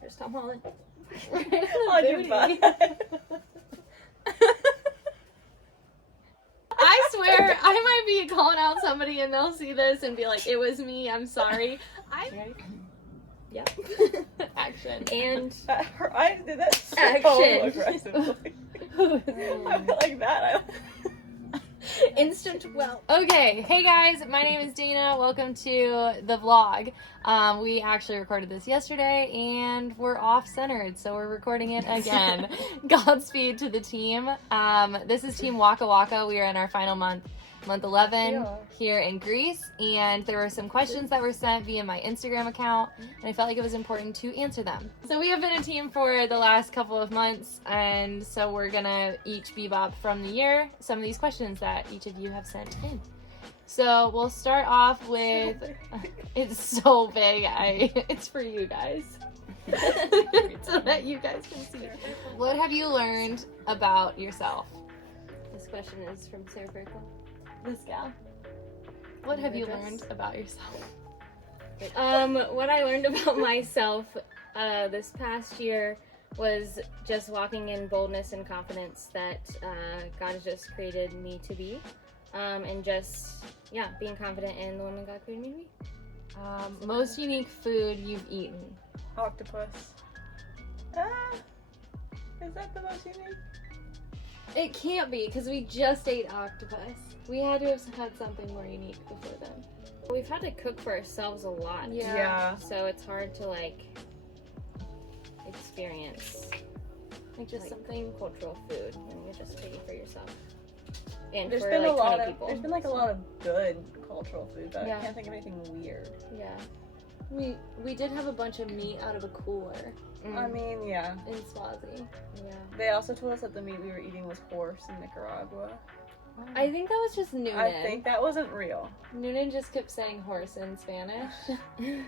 There's Tom Holland. On your butt. I swear, I might be calling out somebody and they'll see this and be like, it was me, I'm sorry. Yep. Action. And Her eyes did that so Action. aggressively. I feel like that. instant well. Okay, hey guys, my name is Dana. Welcome to the vlog. We actually recorded this yesterday and we're off-centered, so we're recording it again. Godspeed to the team. This is Team WakaWaka. We are in our final month 11 here in Greece, and there were some questions that were sent via my Instagram account, and I felt like it was important to answer them. So we have been a team for the last couple of months, and so we're gonna each bebop from the year some of these questions that each of you have sent in. So we'll start off with, it's so big, it's for you guys. So that you guys can see. What have you learned about yourself? This question is from Sarah Perkle. This gal. What have you learned about yourself? What I learned about myself this past year was just walking in boldness and confidence that God has just created me to be. And just, yeah, being confident in the woman God created me to be. Most unique food you've eaten? Octopus. Is that the most unique? It can't be, because we just ate octopus. We had to have had something more unique before then. We've had to cook for ourselves a lot. Yeah. So it's hard to, like, experience, Like just like, something. cultural food when you're just cooking for yourself. And There's for, been like, a lot 20 of people. there's been like a lot of good cultural food, but Yeah. I can't think of anything weird. Yeah. We did have a bunch of meat out of a cooler I mean, yeah. in Swazi. Yeah. They also told us that the meat we were eating was horse in Nicaragua. I think that was just Noonan. I think that wasn't real. Noonan just kept saying horse in Spanish.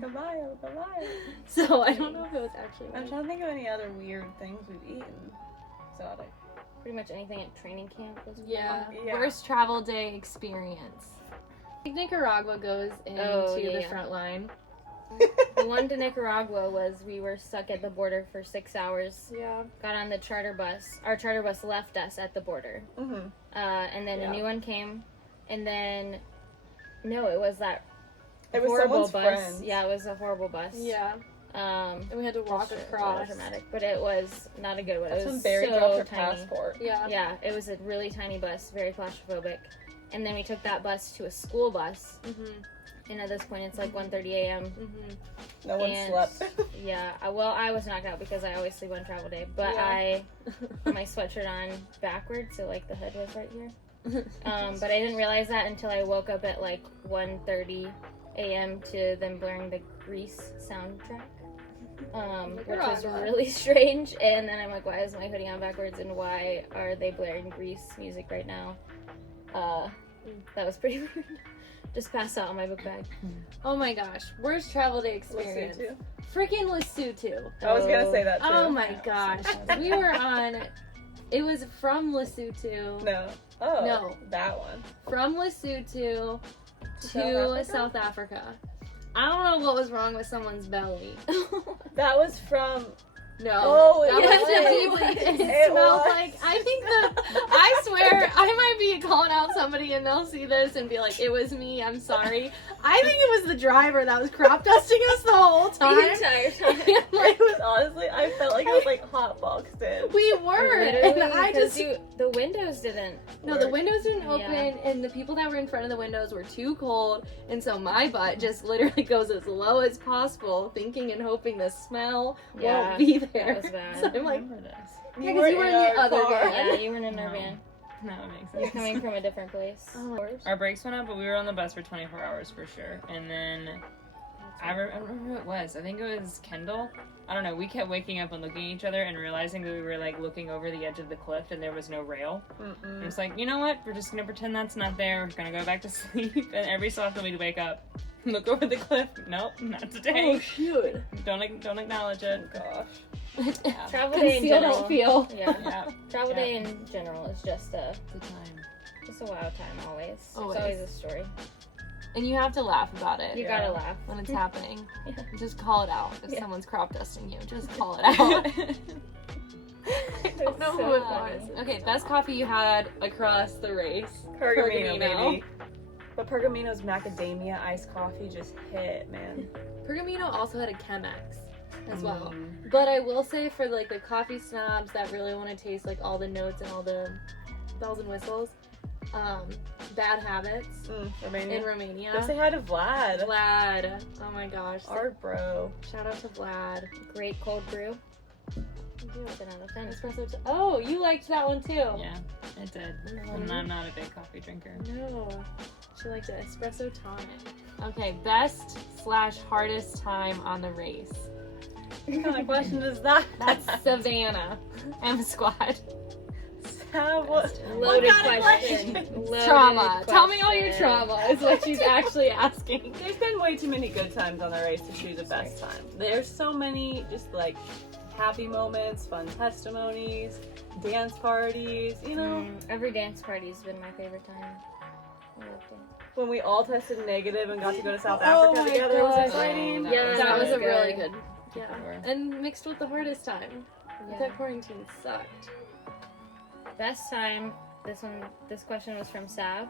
Caballo, caballo. So I don't know if it was actually I'm right. trying to think of any other weird things we've eaten. So like, Pretty much anything at training camp was Yeah. Yeah. Worst travel day experience. I think Nicaragua goes into the yeah. front line. The one to Nicaragua was we were stuck at the border for 6 hours. Yeah. Got on the charter bus. Our charter bus left us at the border. mm-hmm. And then Yeah. a new one came. And then, no, it was that It was horrible someone's bus. friend. Yeah, it was a horrible bus. Yeah. And we had to walk That's across. dramatic, but it was not a good one. That's It when was Barry so dropped her tiny. passport. Yeah. Yeah, it was a really tiny bus, very claustrophobic. And then we took that bus to a school bus. Mhm. And at this point, it's like 1:30 a.m. Mhm. No one And- slept. Yeah, I was knocked out because I always sleep on travel day. But Yeah. I put my sweatshirt on backwards, so like the hood was right here. But I didn't realize that until I woke up at like 1:30 a.m. to them blaring the Grease soundtrack, which was Nicaragua. really strange. And then I'm like, why is my hoodie on backwards, and why are they blaring Grease music right now? That was pretty weird. Just passed out on my book bag. Oh my gosh. Worst travel day experience. Lesotho. Freaking Lesotho. I was gonna say that too. Oh my gosh. We were on, it was from Lesotho. No. Oh. No. That one. From Lesotho to South South Africa. I don't know what was wrong with someone's belly. That was from. No. Oh, that yes, was it deeply. was. It It smelled was. like, I think I swear, I might be calling out somebody and they'll see this and be like, it was me, I'm sorry. I think it was the driver that was crop dusting us the whole time. The entire time. And, like, It was honestly, I felt like I was like hot boxed in. we were. And Literally, I because just, the windows didn't. no, the work. windows didn't open Yeah. and the people that were in front of the windows were too cold. And so my butt just literally goes as low as possible, thinking and hoping the smell Yeah, won't be there. that was bad. So I'm like, remember this. yeah, because you were in the our other car. van. Yeah, you weren't in our No. van. No, it makes You're sense. coming from a different place. Oh, Our brakes went up, but we were on the bus for 24 hours for sure. And then I don't remember who it was. I think it was Kendall. I don't know. We kept waking up and looking at each other and realizing that we were like looking over the edge of the cliff and there was no rail. And it's like, you know what? We're just gonna pretend that's not there. We're gonna go back to sleep. And every so often we'd wake up, look over the cliff. Nope, not today. Oh, shoot. Don't acknowledge it. Gosh. Travel day in Conceal, general. don't feel. Yeah. Yeah, Travel Yeah. day in general is just a the time. wow time always. Always. It's always a story. And you have to laugh about it You gotta laugh. when it's happening. Yeah. Just call it out. If Yeah. someone's crop dusting you, just call it out. I don't know So who it funny. was. Okay, best coffee you had across the race. Pergamino, baby. But Pergamino's macadamia iced coffee just hit, man. Pergamino also had a Chemex as well. Mm. But I will say for like the coffee snobs that really want to taste like all the notes and all the bells and whistles, Bad Habits Romania. in Romania. Let's say hi to Vlad. Vlad. Oh my gosh. Our bro. Shout out to Vlad. Great cold brew. 10 out of 10. Espresso. Oh, you liked that one too. Yeah, it did. Mhm. And I'm not a big coffee drinker. No. She liked it. Espresso tonic. Okay, best / hardest time on the race. What kind of question is that? That's Savannah. M Squad. What Loaded kind of question. question? Loaded Trauma. Tell me all your question. trauma is what she's actually asking. There's been way too many good times on the race to choose the best time. There's so many just like happy moments, fun testimonies, dance parties, you know. Every dance party's been my favorite time. I love dance. When we all tested negative and got to go to South Oh Africa my together, it was gosh. exciting. Yeah, That was a good. really good. Yeah. Sure. And mixed with the hardest time. Yeah. That quarantine sucked. Best time. This question was from Sav,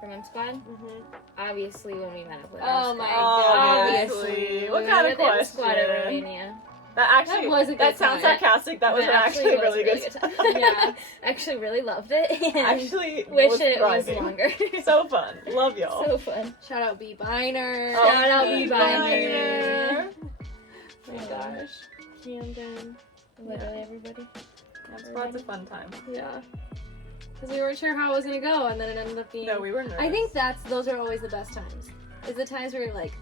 from M Squad. Mm-hmm. Obviously, when we met up with Oh M my Squad. Obviously. What We kind met of with M Squad at question? Romania. That actually That was a good that sounds time. sarcastic. That was That actually a was really good time. Yeah, actually really loved it. And Actually, wish was it was thriving. longer. So fun. Love y'all. So fun. Shout out B Biner. Oh, Shout out B. B. Biner. Biner. Oh my gosh. Camden. Literally everybody. That squad's a fun time. Yeah. Because we weren't sure how it was going to go, and then it ended up being... No, we were nervous. I think those are always the best times. Is the times where you're like,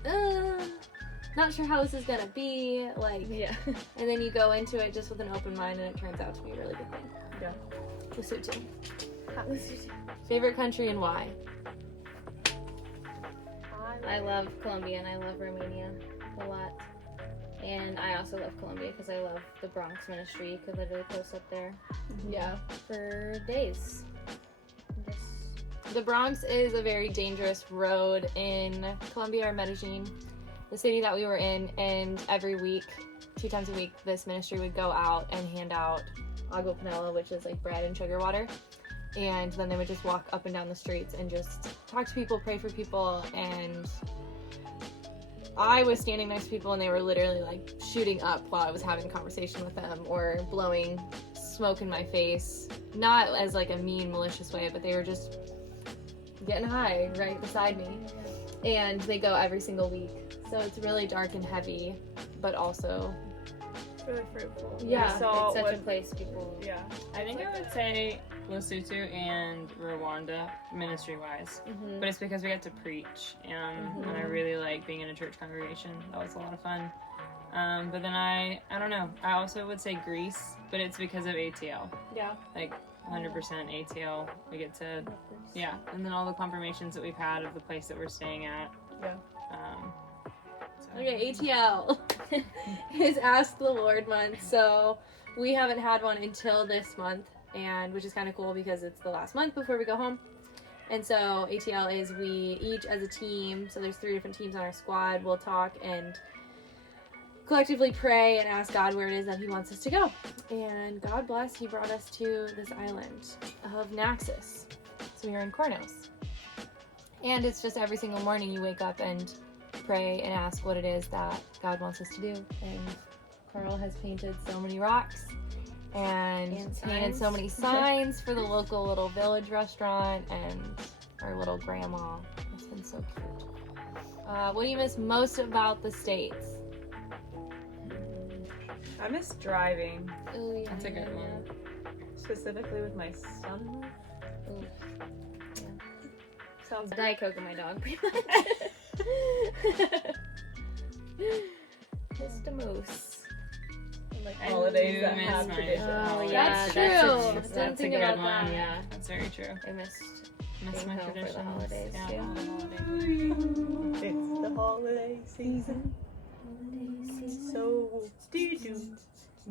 not sure how this is going to be, like... Yeah. And then you go into it just with an open mind, and it turns out to be a really good thing. Yeah. Lesotho. Favorite country and why? I love Colombia and I love Romania a lot. And I also love Colombia because I love the Bronx ministry. You could literally post up there Yeah. for days. Just The Bronx is a very dangerous road in Colombia or Medellin, the city that we were in, and every week, 2 times a week, this ministry would go out and hand out agua panela, which is like bread and sugar water. And then they would just walk up and down the streets and just talk to people, pray for people, and I was standing next to people and they were literally like shooting up while I was having a conversation with them or blowing smoke in my face. Not as like a mean, malicious way, but they were just getting high right beside me. And they go every single week. So it's really dark and heavy, but also really fruitful. Yeah. So it's such a place people. Yeah. I think I would say Lesotho and Rwanda, ministry-wise. Mhm. But it's because we got to preach, and I really like being in a church congregation. That was a lot of fun. But then I don't know. I also would say Greece, but it's because of ATL. yeah. Like 100% ATL. We get to, yeah. And then all the confirmations that we've had of the place that we're staying at. Yeah. So. Okay, ATL is Ask the Lord month, so we haven't had one until this month, and which is kind of cool because it's the last month before we go home. And so ATL is we each as a team, so there's 3 different teams on our squad, we'll talk and collectively pray and ask God where it is that he wants us to go. And God bless, he brought us to this island of Naxos. So we were in Koronos. And it's just every single morning you wake up and pray and ask what it is that God wants us to do. And Carl has painted so many rocks and painted so signs. many signs for the local little village restaurant and our little grandma. It's been so cute. What do you miss most about the States? I miss driving, Oh, yeah, That's a good one. specifically with my son. Ooh. Sounds Diet Coke and my dog, pretty much. Just a moose. like I holidays do that miss have my tradition. Oh, That's yeah, true. That's Didn't That's a think good about one. that. Yeah. That's very true. I missed Miss being my home for the traditions. holidays, Yeah, too. all the holidays. It's the holiday season, so do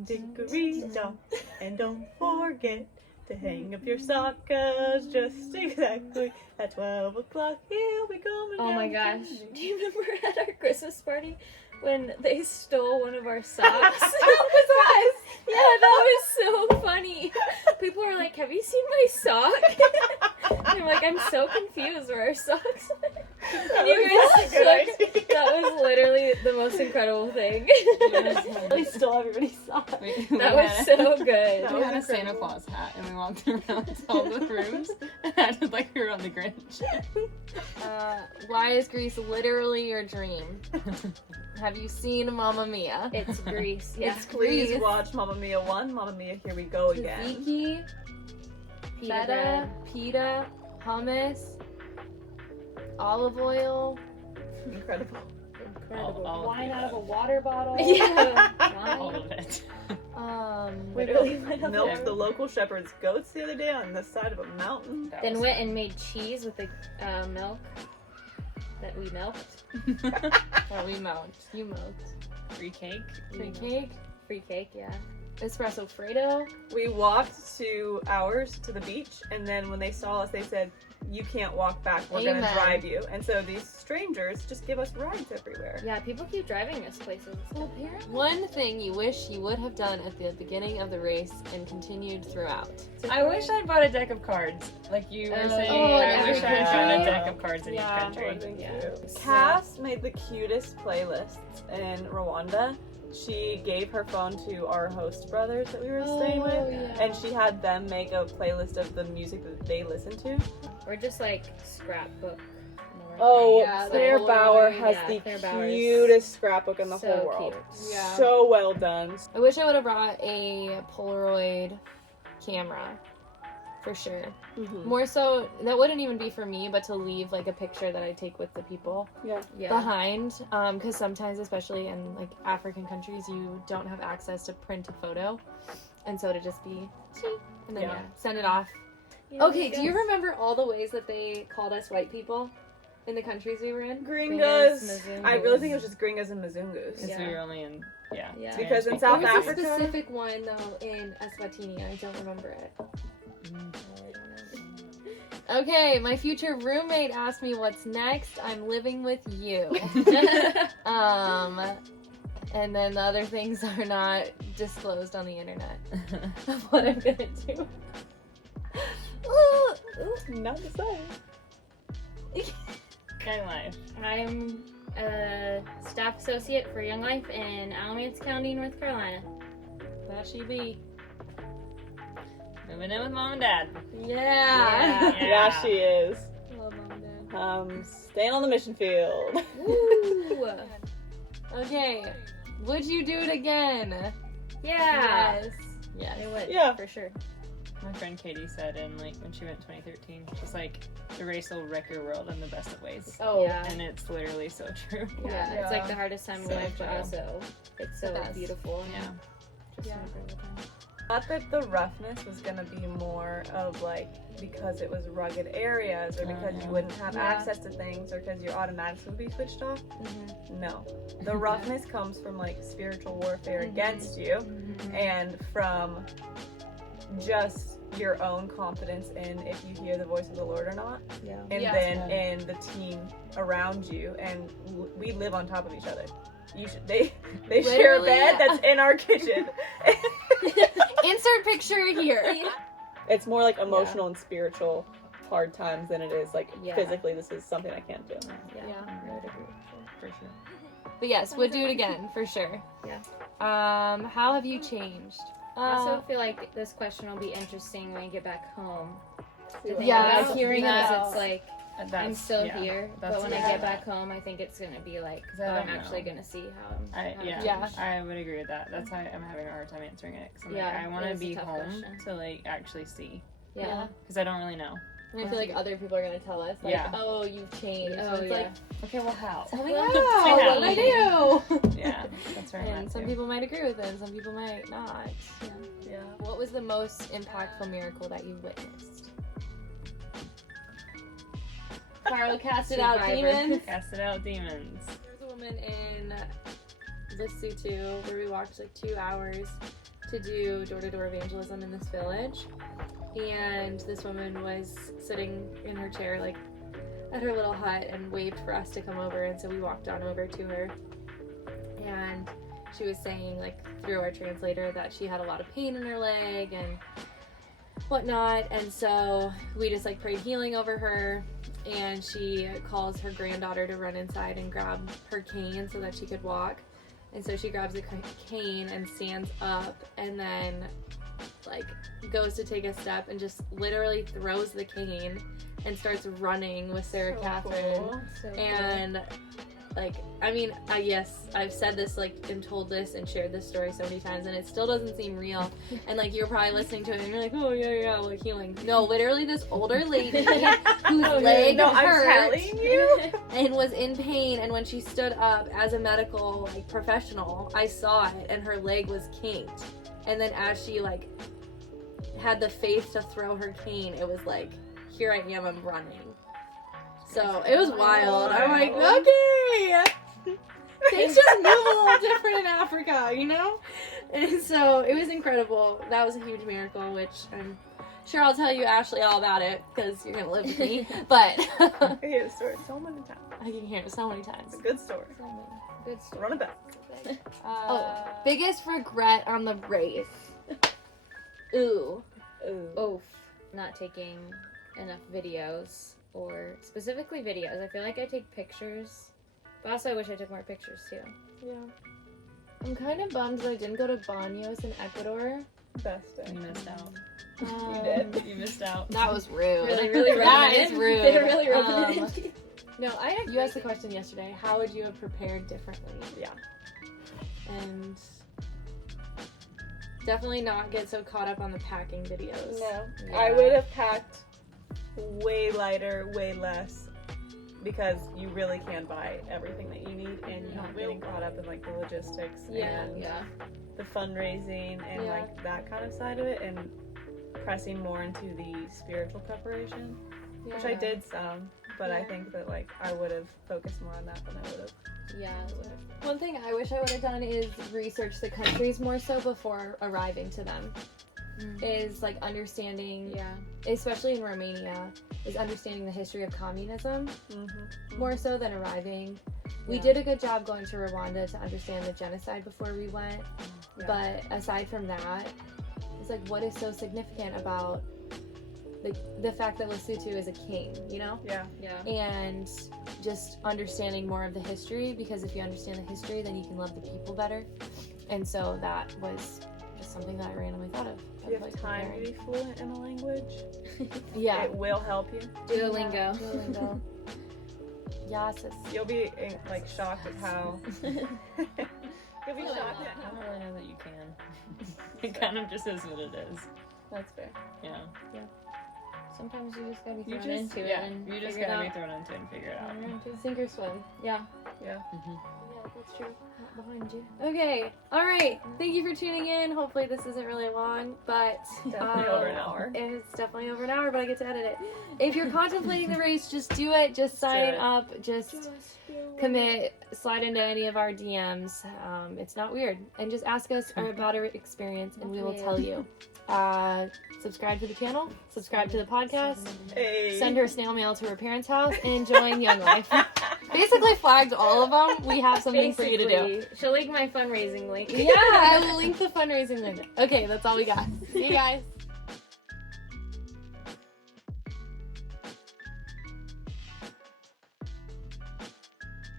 dickory dock, and don't forget to hang up your sock, 'cause just exactly at 12 o'clock he'll be coming Oh my down gosh. the chimney. Do you remember at our Christmas party when they stole one of our socks? That was us. Yeah, that was so funny. People were like, "Have you seen my sock?" And I'm like, "I'm so confused where our socks are." And you guys Good took, idea. that was literally the most incredible thing. We stole everybody's socks. That was so good. That We was had a Santa incredible. Claus hat and we walked around to all the rooms and acted like we were on the Grinch. Why is Greece literally your dream? Have you seen Mamma Mia? It's Greece. Yeah. It's Please Greece. watch Mamma Mia 1, Mamma Mia Here We Go Again. Tzatziki, Pita feta, bread. pita, hummus, olive oil, Incredible. Incredible. All of wine the out of a above. water bottle. Yeah. All Wine. of it. Literally went up Milked there. the local shepherd's goats the other day on the side of a mountain. That Then was went and made cheese with the milk that we milked. Or we milked. You milked. free cake. Free cake. Free cake, yeah. Espresso Fredo. We walked 2 hours to the beach, and then when they saw us, they said, "You can't walk back. We're gonna Amen. drive you." And so these strangers just give us rides everywhere. Yeah, people keep driving us places. One thing you wish you would have done at the beginning of the race and continued throughout. I wish I'd bought a deck of cards. Like you were saying, Oh, in I every wish I had country? bought a deck of cards in Yeah. each country. Thank Yeah. you. Cass made the cutest playlists in Rwanda. She gave her phone to our host brothers that we were staying with, yeah. and she had them make a playlist of the music that they listen to. We're just like scrapbook. more. Oh, Yeah, Claire the Bauer Polaroid, has yeah, the Claire Bauer's cutest scrapbook in the so whole world. cute. Yeah. So well done. I wish I would have brought a Polaroid camera. For sure. More so, that wouldn't even be for me, but to leave like a picture that I take with the people Yeah. Yeah. behind. Because sometimes, especially in like African countries, you don't have access to print a photo. And so to just be, "Ching," and then Yeah. send it off. Yeah, Okay, do you yes. remember all the ways that they called us white people in the countries we were in? Gringas. Mzungus. I really think it was just Gringas and Mzungus. Because we were only in, Yeah. Because in There South was Africa- a specific one though in Eswatini. I don't remember it. Okay, my future roommate asked me what's next. I'm living with you. And then the other things are not disclosed on the internet of what I'm gonna do. Not decided. Young life. I'm a staff associate for Young Life in Alamance County, North Carolina. That she be. Moving in with mom and dad. Yeah. Yeah, she is. Love Mom and Dad. Staying on the mission field. Woo! Okay, would you do it again? Yeah. Yes. Yes. I would. Yeah. For sure. My friend Katie said in like when she went 2013, she's like, the race will wreck your world in the best of ways. Oh, Yeah. And it's literally so true. Yeah. Yeah. It's like the hardest time in So life, but true. also it's so The best. beautiful. And Yeah. just Yeah. so incredible time. Thought that the roughness was gonna be more of like because it was rugged areas or because you wouldn't have Yeah. access to things or because your automatics would be switched off. No. The roughness comes from like spiritual warfare against you and from just your own confidence in if you hear the voice of the Lord or not. Yeah. And Yes. then in the team around you, and we live on top of each other. You should, they share a Literally, bed yeah. that's in our kitchen. Insert picture here. It's more like emotional and spiritual hard times than it is like Yeah. physically this is something I can't do. Yeah. Yeah. I would agree. For sure. But yes, would do it again for sure. Yeah. How have you changed? I also feel like this question will be interesting when I get back home. to think Yeah, about, hearing because that. it's like I'm That's- still yeah, here, but that's- when I yeah. get back home, I think it's gonna be like, 'Cause I oh, I'm don't actually know. gonna see how I'm. how Yeah, Yeah. I would agree with that. That's why I'm having a hard time answering it. Cause I'm Yeah, like, I want it to is a be tough home question. to like actually see. Yeah. Because I don't really know. And I feel like other people are gonna tell us, like, Yeah. oh, you've changed. Oh, And it's yeah. like, Okay, well, how? tell me Well, how. say What how. did I do? Yeah, that's where I'm And at some too. people might agree with it, and some people might not. Yeah. What was the most impactful miracle that you witnessed? Carl casted out Survivor. demons. Casted out demons. There was a woman in Lesotho where we walked like 2 hours to do door-to-door evangelism in this village. and this woman was sitting in her chair, like, at her little hut, and waved for us to come over, and so we walked on over to her, and she was saying, like, through our translator, that she had a lot of pain in her leg and whatnot, and so we just, like, prayed healing over her, and she calls her granddaughter to run inside and grab her cane so that she could walk, and so she grabs the cane and stands up, and then, like, goes to take a step and just literally throws the cane and starts running with Sarah Catherine. Cool. So cool. And like, I mean, yes, I've said this, like, and told this and shared this story so many times, and it still doesn't seem real. And like, you're probably listening to it and you're like, oh yeah, like, healing. No, literally, this older lady whose leg I'm hurt telling you. and was in pain, and when she stood up as a medical, like, professional, I saw it, and her leg was kinked. And then as she, like, had the faith to throw her cane, it was like, here I am, I'm running. So it was wild. I'm like, okay, things just move a little different in Africa, you know? And so it was incredible. That was a huge miracle, which I'm sure I'll tell you, Ashley, all about it, because you're going to live with me. But I hear the story so many times. I can hear it so many times. It's a good story. Good story. Run it back. Oh, biggest regret on the race. Ooh. Oof. Not taking enough videos, or specifically videos. I feel like I take pictures, but also I wish I took more pictures too. Yeah. I'm kind of bummed that I didn't go to Baños in Ecuador. Best day. You missed out. You did. You missed out. That was rude. Really That rubbing it is in. rude. They were really rubbing it in. No, you asked the question yesterday. How would you have prepared differently? Yeah. And definitely not get so caught up on the packing videos. No. Yeah. I would have packed way lighter, way less, because you really can buy everything that you need, and not getting caught up in, like, the logistics and the fundraising and Yeah. like that kind of side of it, and pressing more into the spiritual preparation, which I did some, but I think that, like, I would have focused more on that than I would have. Yeah. One thing I wish I would have done is research the countries more so before arriving to them. Is, like, understanding, Yeah. especially in Romania, is understanding the history of communism more so than arriving. We Yeah. did a good job going to Rwanda to understand the genocide before we went, Yeah. but aside from that, it's like, what is so significant about the fact that Lesotho is a king, you know? Yeah. Yeah. And just understanding more of the history, because if you understand the history, then you can love the people better. And so that was just something that I randomly thought of. If you have time to be fluent in a language, Yeah. it will help you. Duolingo. Yeah, Duolingo. Yes. You'll be, like, shocked at how. You'll be Really shocked not. at I how. don't really know that you can. It kind of just is what it is. That's fair. Yeah. Sometimes you just gotta be You thrown just, into yeah, it and you just figure it gotta be out. thrown into it and figure it out. Sink or swim. Yeah. Yeah. Yeah, that's true. Not behind you. Okay. All right. Thank you for tuning in. Hopefully this isn't really long, but Definitely over an hour. It's definitely over an hour, but I get to edit it. If you're contemplating the race, just do it. Just sign it. up. Just commit. Slide into any of our DMs. It's not weird. And just ask us about our experience, and we will tell you. Subscribe to the channel. Subscribe to the podcast. Hey. Send her snail mail to her parents' house, and join Young Life. Basically flagged all of them. We have something for you to do. Basically, she'll link my fundraising link. Yeah, I will link the fundraising link. Okay, that's all we got. See you guys.